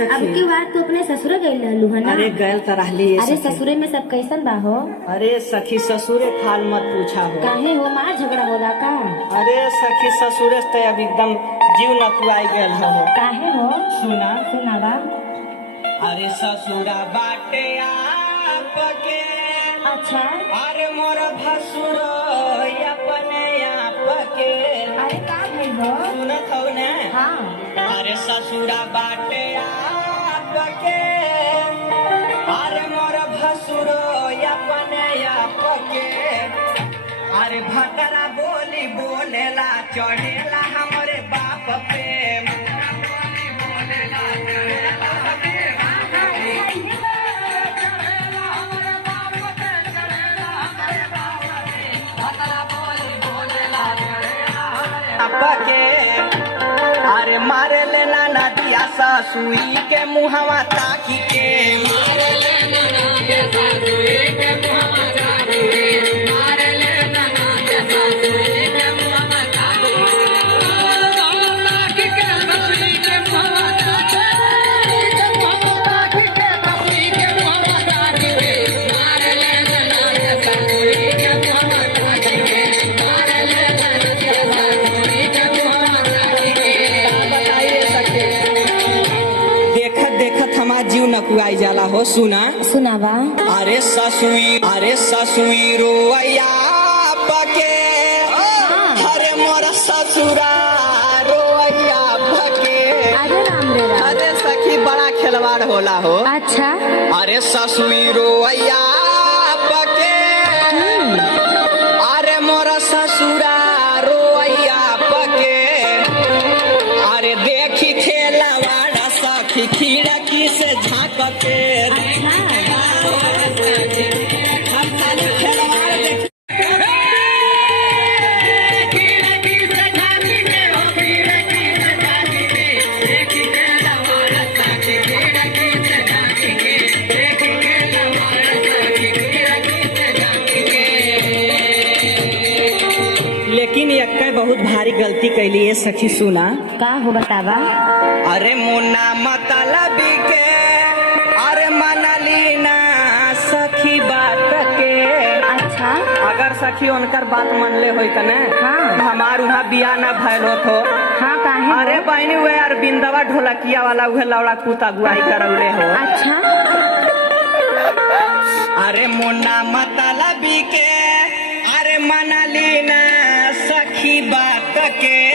सखी। अब की बात तो अपने ससुर गई रहलू है ना। अरे गैल तो रहली है अरे सखी। ससुरे में सब कैसन बा हो? अरे सखी ससुरे खाल मत पूछा हो। काहे हो, मार झगड़ा होला का? अरे सखी ससुरे से अब एकदम जीव नकुआई गल हो। काहे हो? सुना सुनावा। अरे ससुरा बाटे आपके, अच्छा। अरे मोर भसुर अपने आपके। अरे का भइल हो? सुनत हो ने? हाँ। अरे ससुरा बाटे आपके, अरे मोर भसुर अपने आपके। अरे भतरा बोली बोलेला चढ़ेला हमरे बाप पे। के अरे मारे लेना नदिया सासुई के मुहवा ताकी के। मारे लेना नदिया सासुई के मुहवा ताकी के। मारे लेना नदिया सासुई के मुहवा ताकी के। सासुई के मुहवा ताकी के। सासुई के मुहवा ताकी के। मारे लेना नदिया सासुई के मुहवा ताकी के। मारे लेना नदिया सासुई के मुहवा ताकी के। बताइए सके देखत देखत हमार जीव नकुआई जाला हो। सुना सुनावा। अरे ससुई रोया पके। अरे मोर ससुरा रोया पके। अरे राम रे राम। अरे सखी बड़ा खिलवाड़ होला हो। अच्छा। अरे ससुई रोया पके। अरे मोर ससुरा रोया पके। अरे देखी खेलवाड़ा सखी खिड़की से झाँक के। लेकिन एक बहुत भारी गलती कैली है सखी। सुना का हो बतावा। अरे मुन्ना मतलबी के, अरे मनली ना सखी बात के। अच्छा। अगर सखी उनकर बात मनले होई त ने हाँ। हमार वहाँ बिया न भैल होत हो। हाँ काहे? अरे बहनी हुए यार बिंदवा ढोलकिया वाला उहे लौड़ा कुता गुआई करौले हो। अच्छा। अरे मुन्ना मतलबी के, अरे मनली ना सखी बात के।